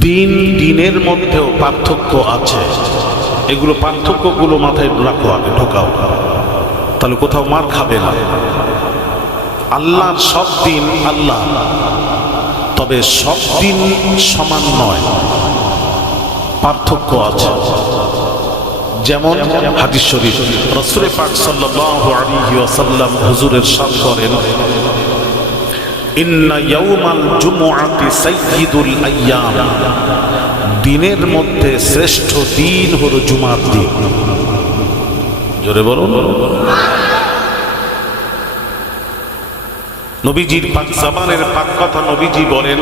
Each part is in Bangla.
দিন দিনের মধ্যেও পার্থক্য আছে। এগুলো পার্থক্যগুলো মাথায় রাখো আগে, ঢোকাও। তাহলে কোথাও মার খাবে না। আল্লাহর সব দিন আল্লাহ। তবে সব দিন সমান নয়। পার্থক্য আছে। যেমন হাদিস শরীফ রসুল পাক সাল্লাল্লাহু আলাইহি ওয়াসাল্লাম হুজুরের সাথ করেন দিনের মধ্যে শ্রেষ্ঠ দিন হলো জুমার দিন। জোরে বলুন। নবীজির পাক জামানের পাক কথা নবীজি বলেন,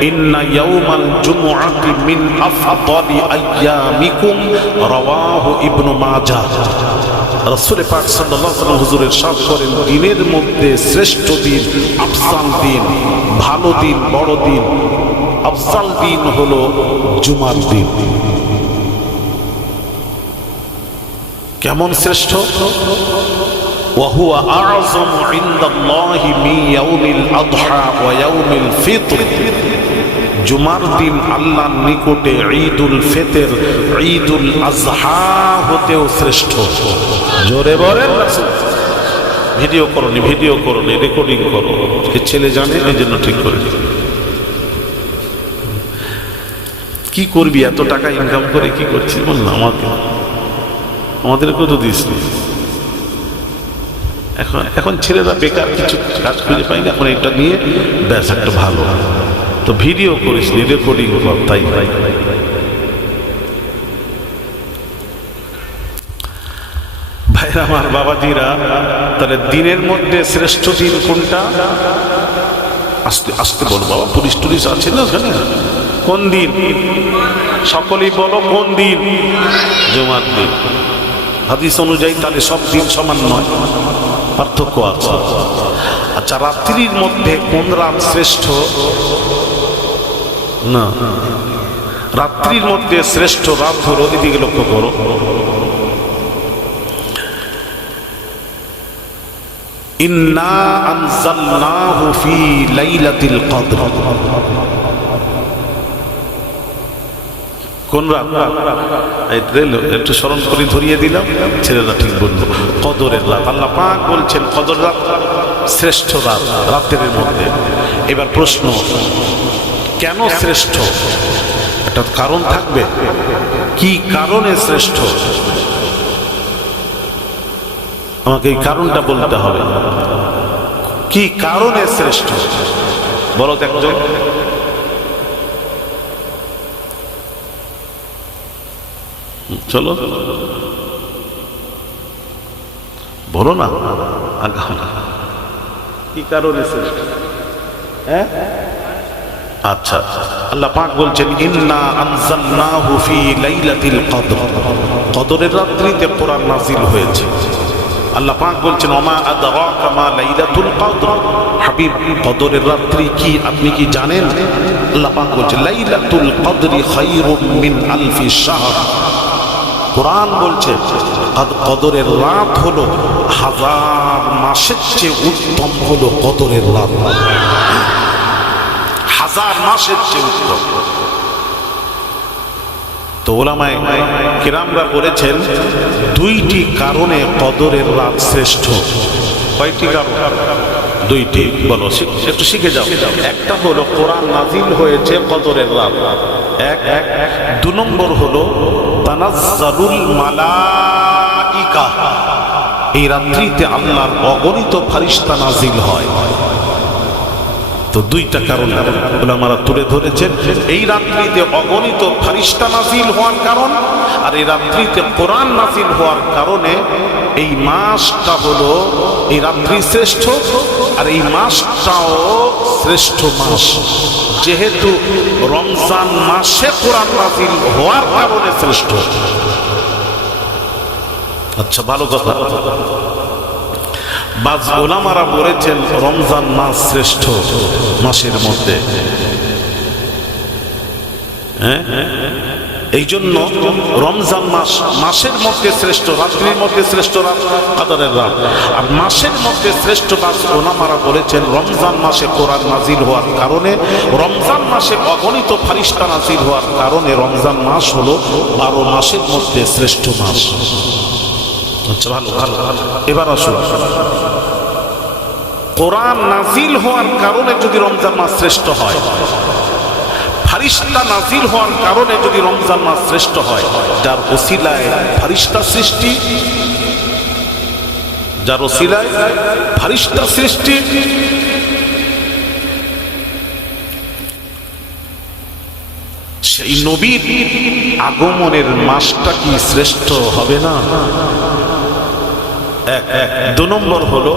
ইন্না ইয়াউমাল জুমুআতি মিন আফদালি আইয়ামিকুম রাওয়াহু ইবনু মাজাহ। রাসূল পাক আলাইহি হুজুরের সাথ করেন দিনের মধ্যে শ্রেষ্ঠ দিন আফসাল দিন, ভালো দিন, বড় দিন। আফসাল দিন হলো জুমার দিন। কেমন শ্রেষ্ঠ? وهو أعظم عند الله من يوم الأضحى ويوم الفطر জুমার দিন আল্লাহর নিকটে ঈদুল ফিতর ঈদুল আজহা হতেও শ্রেষ্ঠ জোরে বলেন ভিডিও করনি ভিডিও করনি রেকর্ডিং করো এ ছেলে জানে এই জন্য ঠিক করে কি করবি এত টাকা ইনকাম করে কি করছিস বল না আমাকে আমাদেরকেও তো দিস নি। এখন এখন ছেলেরা বেকার, কিছু কাজ খুঁজে পাই না, এখন এটা নিয়ে ব্যাস, একটা ভালো। তো ভিডিও করিস রেকর্ডিং কর, তাই ভাই ভাইরা, আমার বাবাজিরা, তাহলে দিনের মধ্যে শ্রেষ্ঠ দিন কোনটা? আসতে আসতে বলো বাবা, পুলিশ টুলিশ আছে না ওখানে? কোন দিন? সকলেই বলো কোন দিন? জুমার দিন। হাদিস অনুযায়ী তাহলে সব দিন সমান নয়। পার্থক্য আছে। আচ্ছা রাত্রির মধ্যে কোন রাত শ্রেষ্ঠ? না। রাত্রির মধ্যে শ্রেষ্ঠ রাত হলো, এদিকে লক্ষ্য করো। ইন্না আনজালনাহু ফি লাইলাতিল কদর। কোন রাত একটু স্মরণ করে ধরিয়ে দিলাম। ছেলেরা ঠিক বলল, কদরের রাত। আল্লাহ পাক বলছেন, কদর রাত, শ্রেষ্ঠ রাত রাতের মধ্যে। এবার প্রশ্ন, কেন শ্রেষ্ঠ? একটা কারণ থাকবে। কি কারণে শ্রেষ্ঠ? আমাকে এই কারণটা বলতে হবে। কি কারণে শ্রেষ্ঠ? বলো একজন। চলো। বলো না আগাও না কি কারণে হ্যাঁ? আচ্ছা আল্লাহ পাক বলছেন ইন্না আনজালনাহু ফি লাইলাতিল কদর। কদরের রাত্রিতে কোরআন নাজিল হয়েছে। আল্লাহ পাক বলছেন ওমা আদরাকা মা লাইলাতুল কদর। হাবিব কদরের রাত্রি কি আপনি কি জানেন? আল্লাহ পাক বলছেন লাইলাতুল কদরি খায়রুম মিন আলফি শাহর। কোরআন বলছে, কদ- কদরের রাত হলো, হাজার মাসের চেয়ে উত্তম হলো কদরের রাত। হাজার মাসের চেয়ে উত্তম। তো ওলামায় কিরামরা বলেছেন, দুইটি কারণে কদরের রাত শ্রেষ্ঠ। কয়টি কারণ? দুইটি। বলো একটু শিখে যাও। একটা হলো কোরআন নাজিল হয়েছে কদরের রাত। এক এক দু নম্বর হলো তানাজ্জালুল মালাইকা। এই রাত্রিতে আল্লাহর অগণিত ফারিস্তা নাজিল হয়। তো দুইটা কারণ ওলামারা তুলে ধরেছেন। এই রাত্রিতে অগণিত ফারিস্তা নাজিল হওয়ার কারণ আর এই রাত্রিতে কোরআন নাজিল হওয়ার কারণে এই মাসটা হলো এই রাত্রি শ্রেষ্ঠ আর এই মাসটাও শ্রেষ্ঠ মাস। যেহেতু রমজান মাসে কোরআন নাজিল হওয়ার কারণে শ্রেষ্ঠ। আচ্ছা ভালো কথা। বাজ ওলামারা বলেছেন, রমজান মাস শ্রেষ্ঠ মাসের মধ্যে। হ্যাঁ? এই জন্য রমজান মাস মাসের মধ্যে শ্রেষ্ঠ, রাত্রির মধ্যে শ্রেষ্ঠ রাত কাদরের রাত। আর মাসের মধ্যে শ্রেষ্ঠ মাস ওনামারা বলেছেন, রমজান মাসে কোরআন নাজির হওয়ার কারণে, রমজান মাসে অগণিত ফারিস্তা নাজির হওয়ার কারণে রমজান মাস হলো বারো মাসের মধ্যে শ্রেষ্ঠ মাস। আচ্ছা ভালো ভালো। এবার আসুন। কোরআন নাজিল হওয়ার কারণে যদি রমজান মাস শ্রেষ্ঠ হয়। ফারিস্তা নাজিল হওয়ার কারণে যদি রমজান মাস শ্রেষ্ঠ হয়, যার ওসিলায় ফারিস্তা সৃষ্টি, যার ওসিলায় ফারিস্তা সৃষ্টি, সেই নবীর আগমনের মাসটা কি শ্রেষ্ঠ হবে না? এক দু নম্বর হলো,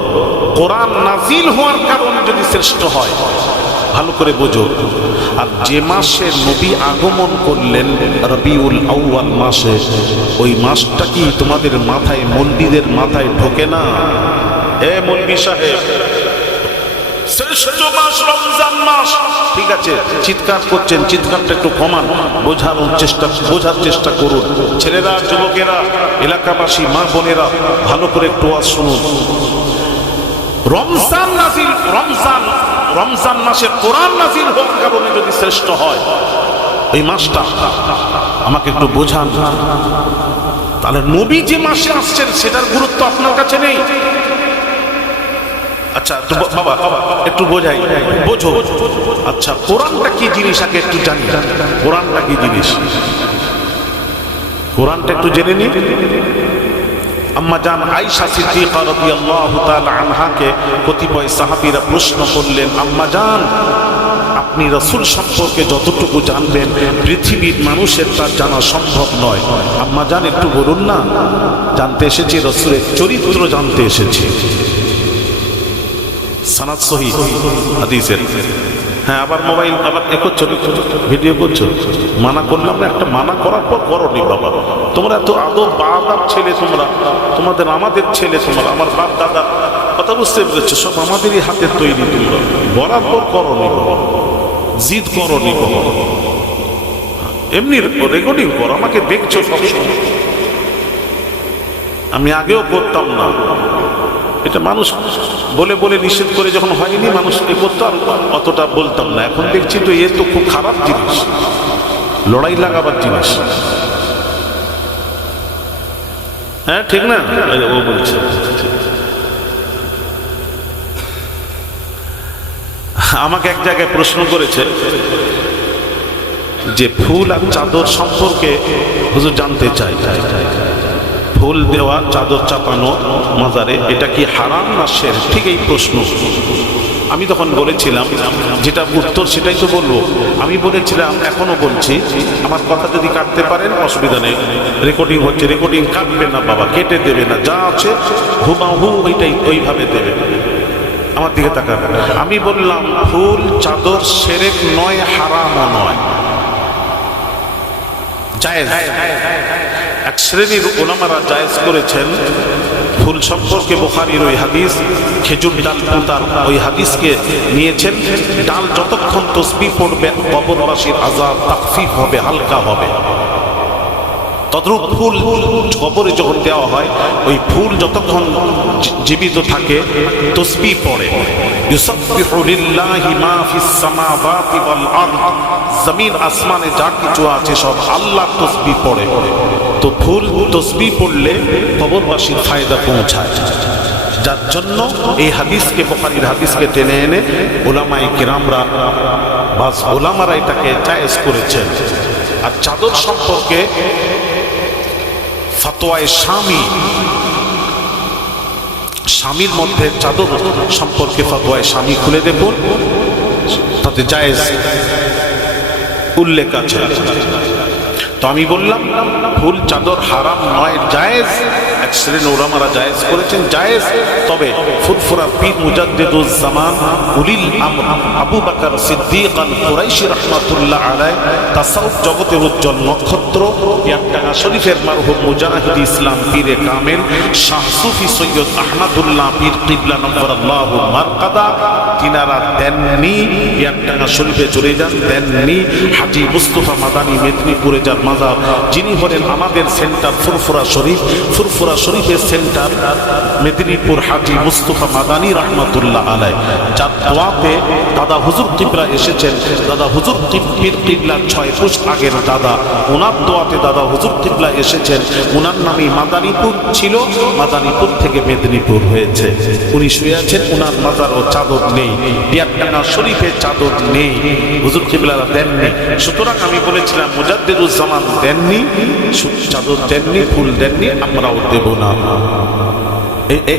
কোরআন নাজিল হওয়ার কারণে যদি শ্রেষ্ঠ হয়, ভালো করে বোঝো। আর যে মাসে নবী আগমন করলেন, রবিউল আউয়াল মাসে, ওই মাসটা কি তোমাদের মাথায়, মন্দিরের মাথায় ঢোকে না? এ মন্দির সাহেব শ্রেষ্ঠ মাস রমজান মাস। ঠিক আছে, চিৎকার করছেন, চিৎকারটা একটু কমান, বোঝার চেষ্টা বোঝার চেষ্টা করুন। ছেলেরা, যুবকেরা, এলাকাবাসী, মা বোনেরা, ভালো করে একটু আওয়াজ শুনুন। রমজান নাজিল, রমজান রমজান মাসে কোরআন নাজিল হওয়ার কারণে যদি শ্রেষ্ঠ হয়, এই মাসটা আমাকে একটু বোঝান। তাহলে নবী যে মাসে আসছেন, সেটার গুরুত্ব আপনার কাছে নেই? আচ্ছা বাবা, একটু বোঝাই। বোঝো। আচ্ছা কোরআনটা কি জিনিস? আগে একটু জানি। কোরআনটা কি জিনিস? কোরআনটা একটু জেনে নি। আম্মা জান আয়েশা সিদ্দিকা রাদিয়াল্লাহু তাআলা আনহাকে কতিপয় সাহাবীরা প্রশ্ন করলেন, আম্মা জান, আপনি রাসূল সম্পর্কে যতটুকু জানবেন, পৃথিবীর মানুষের তার জানা সম্ভব নয়। আম্মা জান, একটু বলুন না। জানতে এসেছি, রসুলের চরিত্র জানতে এসেছি। সানাদ সহি, হাদিসের। হ্যাঁ আবার মোবাইল, আবার এ করছ, ভিডিও করছ। মানা করলাম না, একটা মানা করার পর করনি বাবা। তোমরা এত আদব, বাদাব ছেলে তোমরা। তোমাদের আমাদের ছেলে তোমরা, আমার বাপ, দাদা। কথা বুঝতে পেরেছ? সব আমাদেরই হাতে তৈরি তোমরা বলার পর করনি বাবা। জিদ করনি বাবা। এমনি রেকর্ডিং কর, আমাকে দেখছ সবসময়। আমি আগেও করতাম না। এটা মানুষ বলে বলে নিষেধ করে যখন হয়নি, মানুষ এ করতো আর অতটা বলতাম না। এখন দেখছি তো এ তো খুব খারাপ জিনিস। লড়াই লাগাবার জিনিস। হ্যাঁ ঠিক না? ও বলছে। আমাকে এক জায়গায় প্রশ্ন করেছে যে ফুল আর চাদর সম্পর্কে হুজুর জানতে চাই ফুল দেওয়া, চাদর চাপানো, মাজারে, এটা কি হারাম না শের? ঠিক এই প্রশ্ন। আমি তখন বলেছিলাম, যেটা উত্তর সেটাই তো বলব। আমি বলেছিলাম, এখনও বলছি, আমার কথা যদি কাটতে পারেন, অসুবিধা নেই। রেকর্ডিং হচ্ছে রেকর্ডিং কাটবে না বাবা, কেটে দেবে না। যা আছে, হুবাহু ওইটাই, ওইভাবে দেবে। আমার দিকে তাকান। আমি বললাম ফুল চাদর সেরেক নয়, হারামও নয়। জায়েজ। এক শ্রেণির ওলামারা জায়েজ করেছেন ফুল সম্পর্কে বোখারির ওই হাদিস, খেজুর ডাল পুতার ওই হাদিসকে নিয়েছেন, ডাল যতক্ষণ তসবি পড়বে, কবরবাসীর আজাব তাকফিফ হবে, হালকা হবে। তদ্রূপ ফুল কবরে যখন দেওয়া হয়, ওই ফুল যতক্ষণ জীবিত থাকে, তসবি পড়ে। জমিন আসমানে যা কিছু আছে সব আল্লাহ তসবি পড়ে। তো ফুল তসবি পড়লে কবরবাসীর ফায়দা পৌঁছায়। যার জন্য এই হাদিসকে, বোখারির হাদিসকে টেনে এনে ওলামাই কিরামরা বাস ওলামারা এটাকে জায়েজ করেছেন আর চাদর সম্পর্কে ফতোয়ায় স্বামী, স্বামীর মধ্যে চাদর সম্পর্কে ফতোয়ায় স্বামী খুলে দেখুন। তাতে জায়েজ উল্লেখ আছে। তো আমি বললাম ফুল চাদর হারাম নয় জায়েজ। শ্রেণি ওলামারা জায়েজ করেছেন। জায়েজ তবে ফুরফুরা পীর মুজাদ্দিদুজ জামান উলিল আমর আবু বকর সিদ্দিক আল কুরাইশি রহমাতুল্লাহ আলাই তাসাউফ জগতের উজ্জ্বল নক্ষত্র ইয়াকটাঙ্গা শরীফের মারহুম মুজাহিদ ইসলাম পীরে কামেল, শাহ সুফি সৈয়দ আহমদুল্লাহ পীর কিবলা নম্বর আল্লাহ মারকাদা তিনারা দেননি ইয়াকটাঙ্গা শরীফে চলে যান, দেননি। হাজি মুস্তফা মাদানী মেদিনীপুরে যার মাজার, যিনি হলেন আমাদের সেন্টার ফুরফুরা শরীফ, ফুরফুরা শরীফের সেন্টার, মেদিনীপুর হাজি মুস্তফা মাদানী রহমতুল্লাহ আলাই যার দোয়াতে দাদা হুজুর কিবরা এসেছেন। দাদা হুজুর কিবির কিবলার ছয় পুষ আগের দাদা। ওনার দোয়াতে দাদা হুজুর কিবলা এসেছেন। ওনার নামই মাদানীপুর ছিল, মাদানীপুর থেকে মেদিনীপুর হয়েছে। উনি শুয়ে আছেন ওনার ও চাদর নেই। ডিয়ারটানা শরীফের চাদর নেই। হুজুর কিবলারা দেননি। সুতরাং আমি বলেছিলাম, মুজাদ্দিদুজ্জামান দেননি চাদর দেননি, ফুল দেননি, আমরাও দেব। না।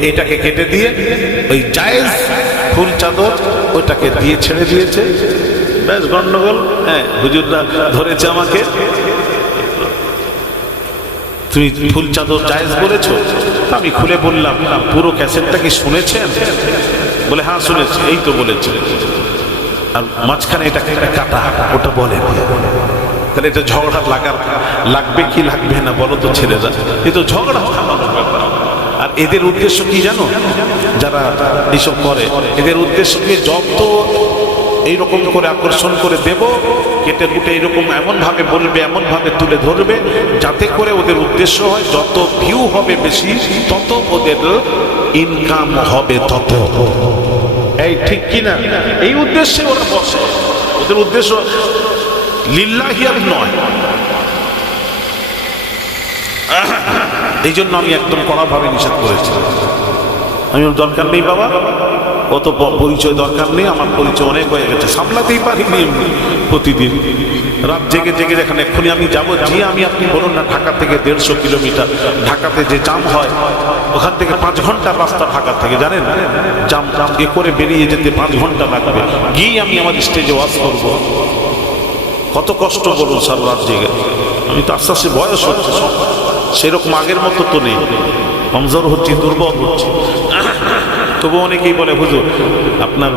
এটাকে কেটে দিয়ে ওই জায়েজ ফুল চাদর ওইটাকে দিয়ে ছেড়ে দিয়েছে। ব্যাস, গন্ডগোল। হ্যাঁ হুজুররা ধরেছে আমাকে। তুমি ফুল চাদর জায়েজ বলেছ? আমি খুলে বললাম পুরো ক্যাসেটটা কি শুনেছেন? বলে হ্যাঁ শুনেছি, এই তো বলেছে। আর মাঝখানে এটা এটা কাটা, ওটা বলে তাহলে এটা ঝগড়া লাগার, লাগবে কি লাগবে না বলো তো ছেলেরা। এ তো ঝগড়া। আর এদের উদ্দেশ্য কি জানো? যারা এইসব করে। এদের উদ্দেশ্য কি যত এইরকম করে আকর্ষণ করে দেব, কেটে কুটে এইরকম এমনভাবে বলবে, এমনভাবে তুলে ধরবে, যাতে করে ওদের উদ্দেশ্য হয় যত ভিউ হবে বেশি, তত ওদের ইনকাম হবে তত। এই ঠিক কি না? এই উদ্দেশ্যে ওরা বসে। ওদের উদ্দেশ্য লিল্লাহিয়ার নয়। এই জন্য আমি একদম কড়াভাবে নিষেধ করেছি। আমি দরকার নেই বাবা। অত পরিচয় দরকার নেই। আমার পরিচয় অনেক হয়ে গেছে। সামলাতেই পারিনি এমনি প্রতিদিন। রাত জেগে জেগে যেখানে এক্ষুনি আমি যাব যে আমি আপনি বলুন না, ঢাকা থেকে দেড়শো কিলোমিটার, ঢাকাতে যে জাম হয়, ওখান থেকে পাঁচ ঘণ্টা রাস্তা ঢাকা থেকে, জানেন? জাম জাম এ করে বেরিয়ে যেতে পাঁচ ঘণ্টা লাগবে। গিয়ে আমি আমার স্টেজে ওয়াজ করব। কত কষ্ট বলুন সারা রাত জেগে। আমি তো আস্তে আস্তে বয়স হচ্ছে। সব সেরকম আগের মতো তো নেই। কমজোর হচ্ছে, দুর্বল হচ্ছে। তবু অনেকেই বলে, হুজুর, আপনার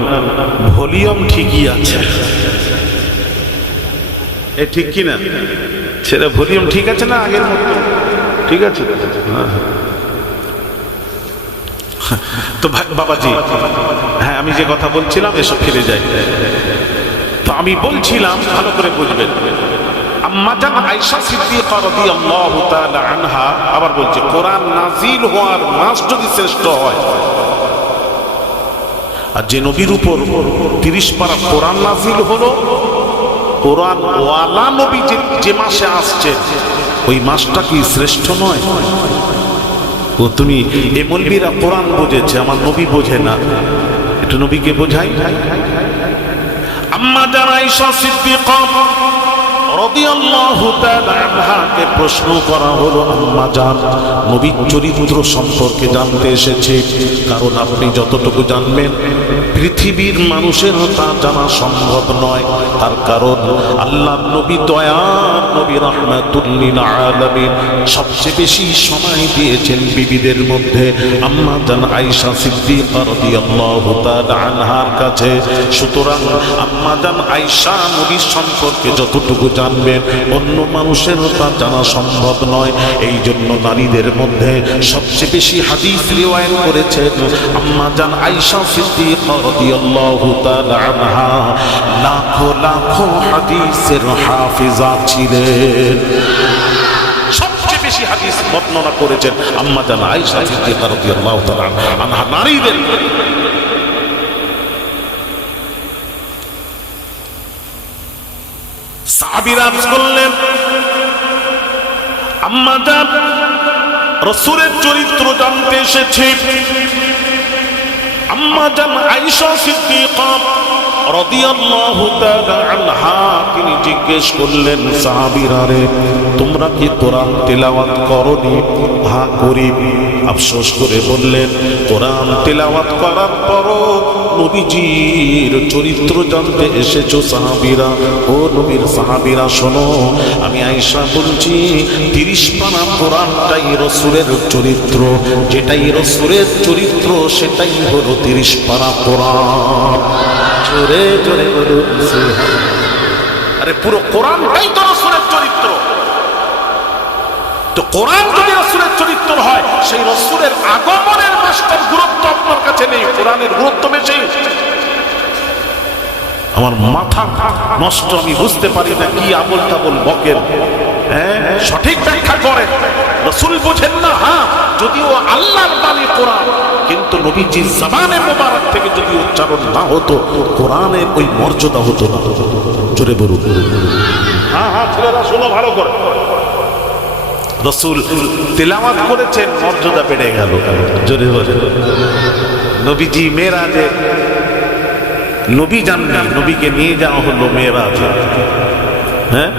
ভলিউম ঠিকই আছে। এ ঠিক কি না? সেটা ভলিউম ঠিক আছে না আগের মতো? ঠিক আছে। তো বাবাজি হ্যাঁ আমি যে কথা বলছিলাম, এসব ফিরে যাই। তো আমি বলছিলাম, ভালো করে বুঝবেন। আম্মাজান আয়েশা সিদ্দিকা রাদিয়াল্লাহু তাআলা আনহা আবার বলছে, কোরআন নাজিল হওয়ার মাস যদি শ্রেষ্ঠ হয়। আর যে নবীর উপর তিরিশ পারা কোরআন নাজিল হলো কোরআন ওয়ালা নবী যে যে মাসে আসছে, ওই মাসটা কি শ্রেষ্ঠ নয়? ও তুমি এ মলবিরা কোরআন বুঝেছে, আমার নবী বোঝে না। একটু নবীকে বোঝাই। আম্মা জান আয়েশা সিদ্দিকা প্রশ্ন করা হলো সম্পর্কে জানতে কারণ আপনি যতটুকু জানবেন, পৃথিবীর তা জানা সম্ভব নয়। তার কারণ নবী সবচেয়ে বেশি সময় দিয়েছেন বিবিদের মধ্যে। আম্মা জান আয়েশা সিদ্দিকা কাছে। সুতরাং আম্মা জান আয়েশা নবীর সম্পর্কে যতটুকু জানবেন, অন্য মানুষের তা জানা সম্ভব নয়। এই জন্য নারীদের মধ্যে সবচেয়ে বেশি হাদিস রিওয়ায়াত করেছেন আম্মা জান আয়েশা সিদ্দিকা রাদিয়াল্লাহু তাআলা লাখো লাখো হাদিসের হাফিজা ছিলেন। সবচেয়ে বেশি হাদিস বর্ণনা করেছেন আম্মা জান আয়েশা সিদ্দিকা রাদিয়াল্লাহু তাআলা নারীদের সাহাবীরা করলেন। আম্মা জান রসুলের চরিত্র জানতে এসেছে। আম্মা জান আয়েশা সিদ্দিকা তিনি জিজ্ঞেস করলেন সাহাবীরা রে তোমরা কি কোরআন তেলাওয়াত করনি? হা করি। আফসোস করে বললেন, কোরআন তেলাওয়াত করার পরও নবীজির চরিত্র জানতে এসেছ সাহাবিরা। ও নবীর সাহাবিরা, শোনো, আমি আয়েশা বলছি, তিরিশ পানা কোরআনটাই রসুরের চরিত্র। যেটাই রসুরের চরিত্র, সেটাই হলো তিরিশ পানা কোরআন। জোরে জোরে আরে পুরো কোরআনটাই তো রসুলের চরিত্র। তো কোরআন রসুলের চরিত্র হয়, সেই রসুলের আগমনের মাস্টার গুরুত্ব আপনার কাছে নেই, কোরআনের গুরুত্ব বেশি। আমার মাথা নষ্ট, আমি বুঝতে পারি না কি আবল তাবল বকেন হ্যাঁ সঠিক ব্যাখ্যা করেন রসুল বোঝেন না হ্যাঁ যদিও আল্লাহর বাণী কোরআন, কিন্তু নবীজি জবানে মোবারক থেকে যদি উচ্চারণ না হতো, কোরআনের ওই মর্যাদা হতো না। জোরে বলুন। হ্যাঁ হ্যাঁ ছেলেরা, শোনো ভালো করে। রসুল তেলাওয়াত করেছেন, মর্যাদা বেড়ে গেল। জোরে বলে নবীজি মেয়েরাজে নবী জাননি, নবীকে নিয়ে যাওয়া হলো মেয়েরাজে। হ্যাঁ?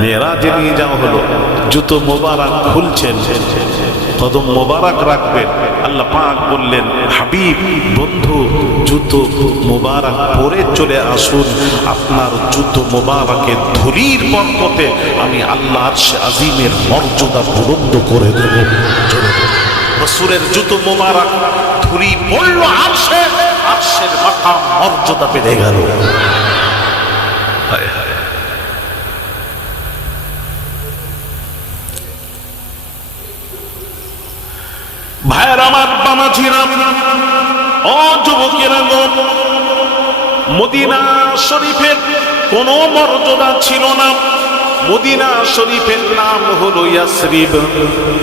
মেয়েরাজে নিয়ে যাওয়া হলো। জুতো মোবারক খুলছেন, কদম মোবারক রাখবেন। আল্লাহ পাক বললেন হাবিব, বন্ধু জুতো মোবারক, পরে চলে আসুন। আপনার জুতো মোবারকের ধুলির বরকতে আমি আল্লাহর আজিমের মর্যাদা বুলন্দ করে দেব। রসুরের জুতো ধুলি পড়ল মাথা মর্যাদা বেড়ে গেল। ভাইয়ের আমার বামাঝিরাম যুবকেরা মদিনা শরীফের কোনো মর্যাদা ছিল না। মদিনা শরীফের নাম হলো ইয়াসরিব।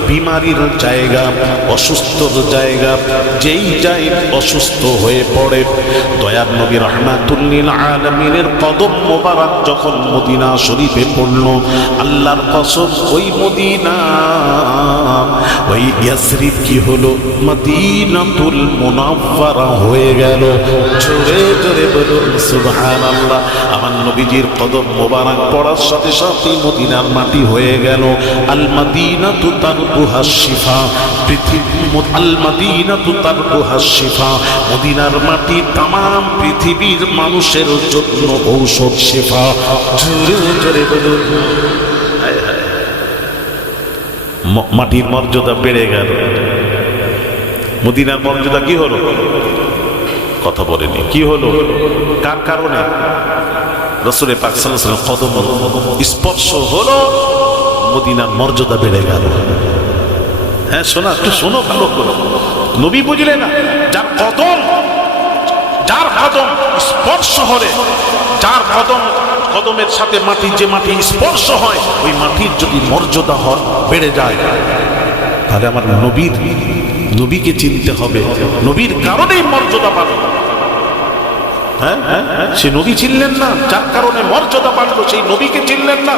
বিমারির জায়গা, অসুস্থর জায়গা, যেই যাই অসুস্থ হয়ে পড়ে। দয়ার নবী রহমাতুল্লিল আলমিনের কদম মোবারক যখন মদিনা শরীফে পড়ল, আল্লাহর কসম, ওই মদিনা, ওই ইয়াসরিব কি হলো? মদিনাতুল মুনাফফারা হয়ে গেল। জোরে জোরে বলুন, সুবহানাল্লাহ। আমার নবীজির কদম মোবারক পড়ার সাথে সাথে মদিনার মাটি হয়ে গেল? আল মাদিনাতু তারকুহা শিফা। পৃথিবী আল মাদিনাতু তারকুহা শিফা। মদিনার মাটি তামাম পৃথিবীর মানুষের জন্য ঔষধ শিফা। মাটির মর্যাদা বেড়ে গেল। মদিনার মর্যাদা কি হলো? কথা বলেনি। কি হলো? কার কারণে? রসুলের পাক সাল্লাল্লাহু কদম স্পর্শ হলো, মদিনার মর্যাদা বেড়ে গেল। হ্যাঁ শোনা, একটু শোনো, ভালো করো। নবী বুঝলে না, যার কদম যার কদম স্পর্শ হলে, যার কদম, কদমের সাথে মাটির যে মাটি স্পর্শ হয়, ওই মাটির যদি মর্যাদা হয় বেড়ে যায়, তাহলে আমার নবীর, নবীকে চিনতে হবে। নবীর কারণেই মর্যাদা পাবে হ্যাঁ? সে নবী চিনলেন না, যার কারণে মর্যাদা পাঠলো সেই নবীকে চিনলেন না।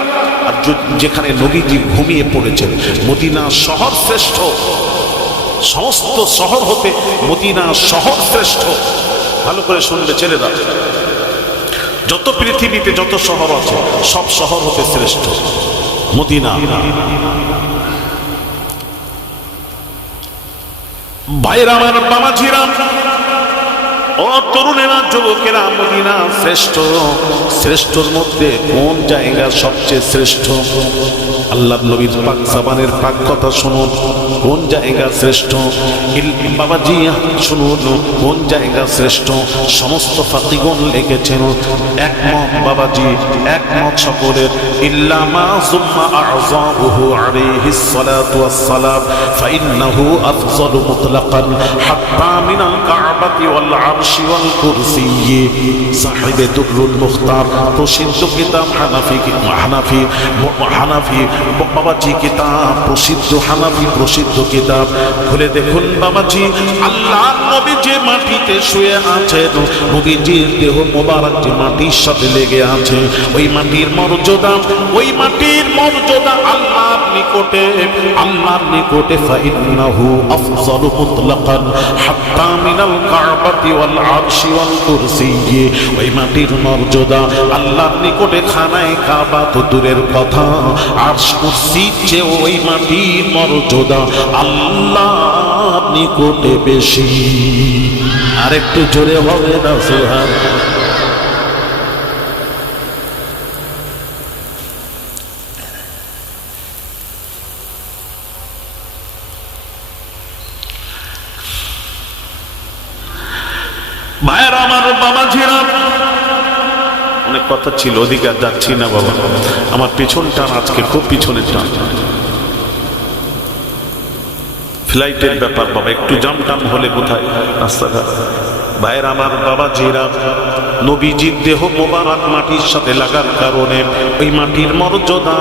আর যেখানে নবীজি ঘুমিয়ে পড়েছেন, মদিনা শহর শ্রেষ্ঠ। সমস্ত শহর হতে মদিনা শহর শ্রেষ্ঠ। ভালো করে শুনবে ছেলেরা, যত পৃথিবীতে যত শহর আছে, সব শহর হতে শ্রেষ্ঠ। মদিনা। ভাইরা আমার বামাঝিরাম ও তরুণেরা, যুবকেরা মদিনা শ্রেষ্ঠ। শ্রেষ্ঠর মধ্যে কোন জায়গা সবচেয়ে শ্রেষ্ঠ? আল্লাহ নবীর পাক সাবানের পাক কথা শুনুন, কোন জায়গা শ্রেষ্ঠ? বাবাজি, শুনুন, কোন জায়গা শ্রেষ্ঠ? সমস্ত ফাতিগণ লিখেছেন, একমত বাবাজি, একমত সকলের। আযাবুহু আলাইহিস সালাতু ওয়াস সালাম ফাইন্নাহু আফজালু মুতলাকান হাত্তা মিনাল কাবাতি ওয়াল আরশি ওয়াল কুরসি সাহিবে দুরুল মুখতার, প্রসিদ্ধ বাবাজি কিতাব, প্রসিদ্ধ হানাফি, প্রসিদ্ধ কিতাব। খুলে দেখুন বাবাজি আল্লাহ নবী যে মাটিতে শুয়ে আছেন, নবীজির দেহ মোবারক যে মাটির সাথে লেগে আছে, ওই মাটির মর্যাদা ওই মাটির মর্যাদা আল্লাহর নিকটে আল্লাহর নিকটে ফাইন্নাহু আফজালু মুতলাকান হাত্তা মিনাল কাবাতি ওয়াল আরশি ওয়াল কুরসি। ওই মাটির মর্যাদা আল্লাহর নিকটে খানায় কাবা তো দূরের কথা, আরশ কুরসি চেয়ে ওই মাটির মর্যাদা আল্লাহর নিকটে বেশি। আর একটু জোরে হবে না সুহান ভাইয়ের আমার বাবা ঝিরা অনেক কথা ছিল ওদিকে আর যাচ্ছি না বাবা। আমার পেছন টান আজকে খুব পিছনের টান। ফ্লাইটের ব্যাপার বাবা, একটু জাম টাম হলে কোথায় রাস্তাঘাট। ভাইয়ের আমার বাবা জিরা নবীজির দেহ মোবারক মাটির সাথে লাগার কারণে ওই মাটির মর্যাদা।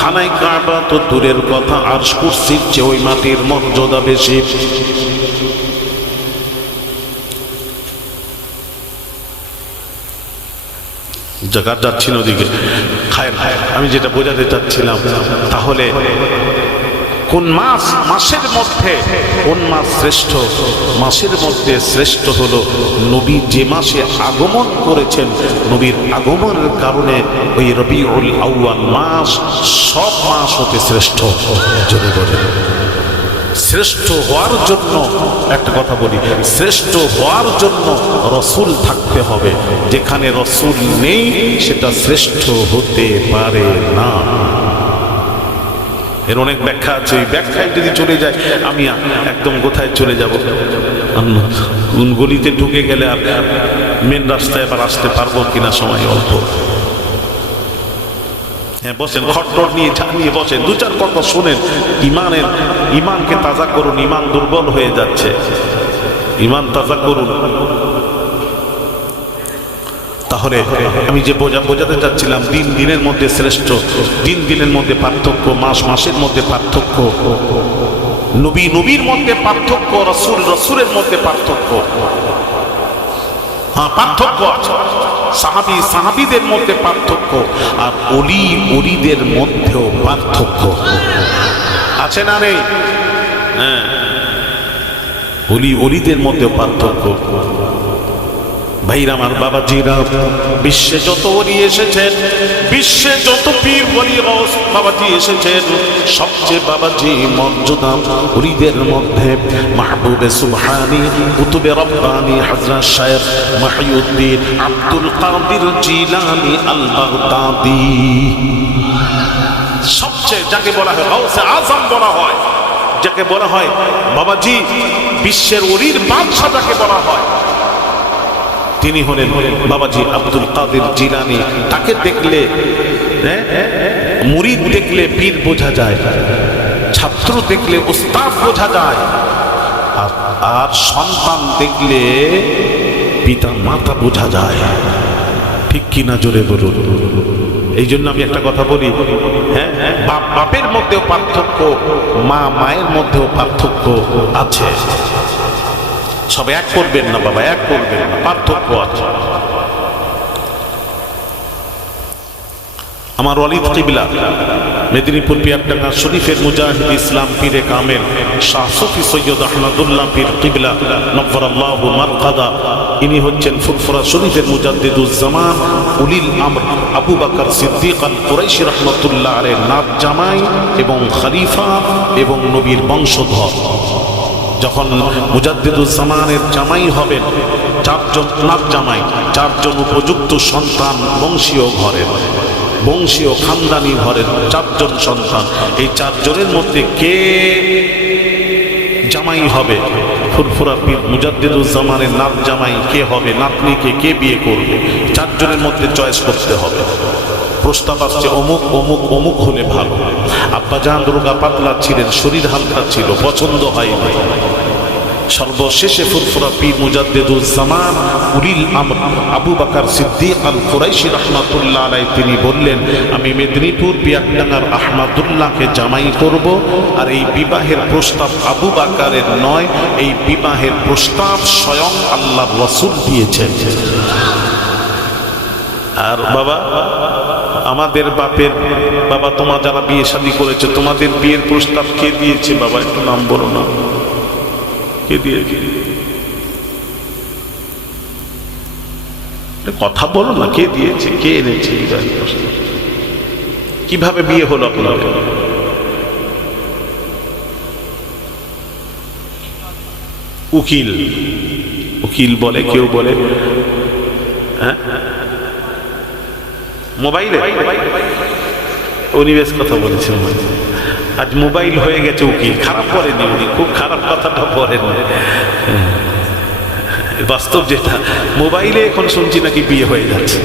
খানায় কাটা তো দূরের কথা, আর কুর্সির চেয়ে ওই মাটির মর্যাদা বেশি। জায়গা যাচ্ছি না ওদিকে খায় আমি যেটা বোঝাতে চাচ্ছিলাম, তাহলে কোন মাস, মাসের মধ্যে, কোন মাস শ্রেষ্ঠ? মাসের মধ্যে শ্রেষ্ঠ হলো নবী যে মাসে আগমন করেছেন, নবীর আগমনের কারণে ওই রবিউল আউয়াল মাস সব মাস হতে শ্রেষ্ঠ। জোরে শ্রেষ্ঠ হওয়ার জন্য একটা কথা বলি। শ্রেষ্ঠ হওয়ার জন্য রসুল থাকতে হবে। যেখানে রসুল নেই, সেটা শ্রেষ্ঠ হতে পারে না। এর অনেক ব্যাখ্যা আছে। এই ব্যাখ্যায় যদি চলে যায়, আমি একদম কোথায় চলে যাব? গলিতে ঢুকে গেলে আর মেন রাস্তায় আবার আসতে পারব কিনা সময় অল্প। হ্যাঁ বসেন, খট্টর নিয়ে ঝা নিয়ে বসেন। দু চার কথা শোনেন। ইমানের, ইমানকে তাজা করুন, ইমান দুর্বল হয়ে যাচ্ছে। ইমান তাজা করুন। তাহলে আমি যে বোঝা, বোঝাতে চাচ্ছিলাম, দিন দিনের মধ্যে শ্রেষ্ঠ, দিন দিনের মধ্যে পার্থক্য, মাস মাসের মধ্যে পার্থক্য। নবী নবীর মধ্যে পার্থক্য, রসুল রসুলের মধ্যে পার্থক্য। হ্যাঁ পার্থক্য আছে। সাহাবি সাহাবিদের মধ্যে পার্থক্য আর অলি অলিদের মধ্যেও পার্থক্য। আছে না নেই? হ্যাঁ। অলি অলিদের মধ্যেও পার্থক্য। ভাইরা, আমার বাবাজিরা, বিশ্বে যত অলি এসেছেন, বিশ্বে যত পীর বলি বাবাজি এসেছেন, সবচেয়ে বাবাজি মর্যাদা অলিদের মধ্যে মাহবুবে সুবহানি, কুতুবে রব্বানি হযরত শায়েখ মহিউদ্দিন আব্দুল কাদির জিলানি আল বাগদাদি সবচেয়ে যাকে বলা হয় গাউসে আজম বলা হয়, যাকে বলা হয় বাবাজি, বিশ্বের অলির বাদশা যাকে বলা হয় তিনি হলেন বাবাজি আব্দুল কাদের জিলানি। তাকে দেখলে হ্যাঁ, মুরিদ দেখলে পীর বোঝা যায় ছাত্র দেখলে উস্তাদ বোঝা যায় আর সন্তান দেখলে পিতা মাতা বোঝা যায়। ঠিক কিনা জোরে বলুন? এই জন্য আমি একটা কথা বলি হ্যাঁ বাপ বাপের মধ্যেও পার্থক্য মা মায়ের মধ্যেও পার্থক্য আছে। সব এক করবেন না বাবা, এক করবেন না, পার্থক্য আছে। আমার অলিদ কিবিলা, মেদিনীপুর পিয়ারডাঙ্গা শরীফের মুজাহিদ ইসলাম পীরে কামেল, শাহ সফি সৈয়দ আহমদুল্লাহ পীর কিবলা নব্বর আল্লাহ মারকাদা, ইনি হচ্ছেন ফুরফুরা শরীফের মুজাদ্দিদুজ্জামান উলিল আমর আবু বাকর সিদ্দিক আল কুরাইশি রহমতুল্লাহ আলের নাত জামাই এবং খলিফা এবং নবীর বংশধর। যখন মুজাদ্দিদুজ্জামানের জামাই হবেন চারজন নাক জামাই, চারজন উপযুক্ত সন্তান বংশীয় ঘরের, বংশীয় খানদানি ঘরের চারজন সন্তান। এই চারজনের মধ্যে কে জামাই হবে? ফুরফুরা পীর মুজাদ্দিদুজ্জামানের নাত জামাই কে হবে? নাতনিকে কে বিয়ে করবে? চারজনের মধ্যে চয়েস করতে হবে। প্রস্তাব আসছে, অমুক অমুক অমুক হলে ভালো। আব্বা জাহান দুর্গা পাতলা ছিলেন, শরীর হালকা ছিল, পছন্দ হয়নি। সর্বশেষে ফুরফুরা পীর মুজাদ্দিদুজ্জামান উলিল আমর আবু বাকার সিদ্দিক আল কুরাইশি রহমাতুল্লাহ আলাই তিনি বললেন, আমি মেদিনীপুর পিয়াকডাঙ্গার আহমদুল্লাহকে জামাই করব আর এই বিবাহের প্রস্তাব আবু বাকারের নয়, এই বিবাহের প্রস্তাব স্বয়ং আল্লাহ রসুল দিয়েছেন। আর বাবা, আমাদের বাপের বাবা তোমার যারা বিয়ে শাদী করেছে, তোমাদের বিয়ের প্রস্তাব কে দিয়েছে? বাবা, একটু নাম বলো না। দিয়েছে। কথা বলো না, কে দিয়েছে? কে এনেছে? কীভাবে বিয়ে হলো আপনাদের উকিল। উকিল বলে, কেউ বলে হ্যাঁ? মোবাইলে? উনি বেশ কথা বলেছেন। আজ মোবাইল হয়ে গেছে উকিল, খারাপ করেনি উনি, খুব খারাপ কথাটা বলেন। বাস্তব যেটা, মোবাইলে এখন শুনছি নাকি বিয়ে হয়ে যাচ্ছে।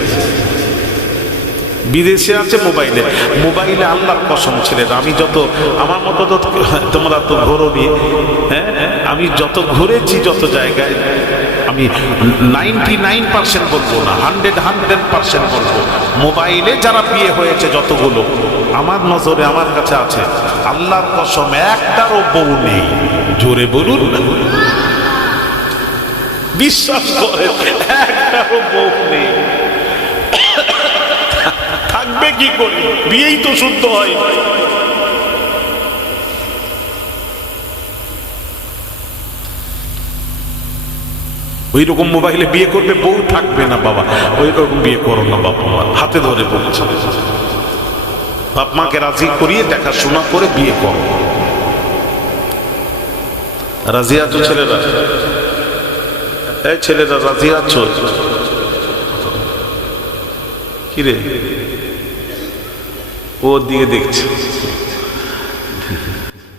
বিদেশে আছে মোবাইলে মোবাইলে আল্লাহর কসম ছেলেরা আমি যত, আমার মতো তোমরা তো ঘোরনি হ্যাঁ? আমি যত ঘুরেছি যত জায়গায় আমি নাইনটি নাইন পার্সেন্ট বলব না হান্ড্রেড হান্ড্রেড পার্সেন্ট বলব। মোবাইলে যারা বিয়ে হয়েছে যতগুলো, আমার নজরে আমার কাছে আছে, আল্লাহর কসম, একটারও বউ নেই। জোরে বলুন বিশ্বাস করে একটারও বউ নেই। থাকবে কি করে? বিয়েই তো শুদ্ধ হয়। ওই রকম মোবাইলে বিয়ে করবে, বউ থাকবে না বাবা। ওই রকম বিয়ে করো না বাবা হাতে ধরে বলছে। বাপ মাকে রাজি করিয়ে দেখাশোনা করে বিয়ে করো। রাজি আছো ছেলেরা? এই ছেলেরা, রাজি আছো? কিরে? ওর দিকে দেখছে।